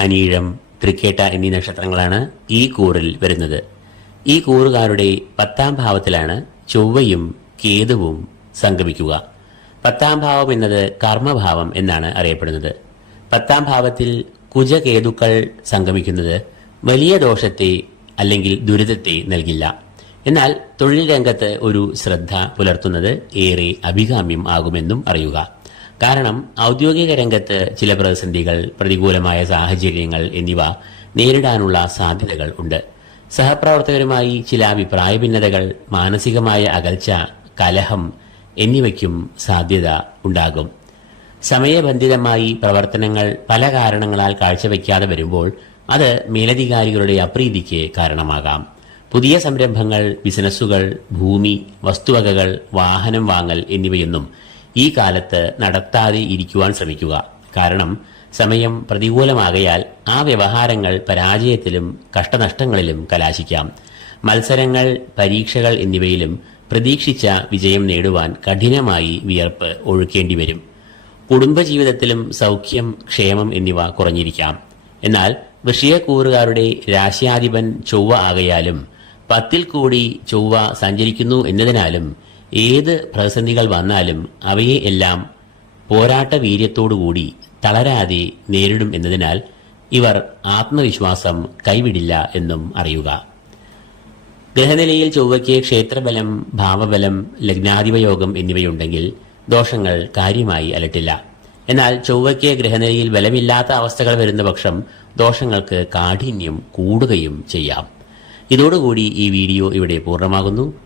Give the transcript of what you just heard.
അനീഴം തൃക്കേട്ട എന്നീ നക്ഷത്രങ്ങളാണ് ഈ കൂറിൽ വരുന്നത്. ഈ കൂറുകാരുടെ പത്താം ഭാവത്തിലാണ് ചൊവ്വയും കേതുവും സംഗമിക്കുക. പത്താം ഭാവം എന്നത് കർമ്മഭാവം എന്നാണ് അറിയപ്പെടുന്നത്. പത്താം ഭാവത്തിൽ കുജകേതുക്കൾ സംഗമിക്കുന്നത് വലിയ ദോഷത്തെ അല്ലെങ്കിൽ ദുരിതത്തെ നൽകില്ല. എന്നാൽ തൊഴിൽ രംഗത്ത് ഒരു ശ്രദ്ധ പുലർത്തുന്നത് ഏറെ അഭികാമ്യം ആകുമെന്നും അറിയുക. കാരണം ഔദ്യോഗിക രംഗത്ത് ചില പ്രതിസന്ധികൾ പ്രതികൂലമായ സാഹചര്യങ്ങൾ എന്നിവ നേരിടാനുള്ള സാധ്യതകൾ ഉണ്ട്. സഹപ്രവർത്തകരുമായി ചില അഭിപ്രായ ഭിന്നതകൾ മാനസികമായ അകൽച്ച കലഹം എന്നിവയ്ക്കും സാധ്യത ഉണ്ടാകും. സമയബന്ധിതമായി പ്രവർത്തനങ്ങൾ പല കാരണങ്ങളാൽ കാഴ്ചവെക്കാതെ വരുമ്പോൾ അത് മേലധികാരികളുടെ അപ്രീതിക്ക് കാരണമാകാം. പുതിയ സംരംഭങ്ങൾ ബിസിനസ്സുകൾ ഭൂമി വസ്തുവകകൾ വാഹനം വാങ്ങൽ എന്നിവയൊന്നും ഈ കാലത്ത് നടത്താതെ ഇരിക്കുവാൻ ശ്രമിക്കുക. കാരണം സമയം പ്രതികൂലമാകയാൽ ആ വ്യവഹാരങ്ങൾ പരാജയത്തിലും കഷ്ടനഷ്ടങ്ങളിലും കലാശിക്കാം. മത്സരങ്ങൾ പരീക്ഷകൾ എന്നിവയിലും പ്രതീക്ഷിച്ച വിജയം നേടുവാൻ കഠിനമായി വിയർപ്പ് ഒഴുക്കേണ്ടി വരും കുടുംബജീവിതത്തിലും സൗഖ്യം ക്ഷേമം എന്നിവ കുറഞ്ഞിരിക്കാം. എന്നാൽ വൃഷിയക്കൂറുകാരുടെ രാശ്യാധിപൻ ചൊവ്വ ആകയാലും പത്തിൽ കൂടി ചൊവ്വ സഞ്ചരിക്കുന്നു എന്നതിനാലും ഏത് പ്രതിസന്ധികൾ വന്നാലും അവയെ എല്ലാം പോരാട്ട വീര്യത്തോടുകൂടി തളരാതെ നേരിടും എന്നതിനാൽ ഇവർ ആത്മവിശ്വാസം കൈവിടില്ല എന്നും അറിയുക. ഗ്രഹനിലയിൽ ചൊവ്വയ്ക്ക് ക്ഷേത്രബലം ഭാവബലം ലഗ്നാധിപയോഗം എന്നിവയുണ്ടെങ്കിൽ ദോഷങ്ങൾ കാര്യമായി അലട്ടില്ല. എന്നാൽ ചൊവ്വയ്ക്ക് ഗ്രഹനിലയിൽ ബലമില്ലാത്ത അവസ്ഥകൾ വരുന്ന പക്ഷം ദോഷങ്ങൾക്ക് കാഠിന്യം കൂടുകയും ചെയ്യാം. ഇതോടുകൂടി ഈ വീഡിയോ ഇവിടെ പൂർണമാകുന്നു.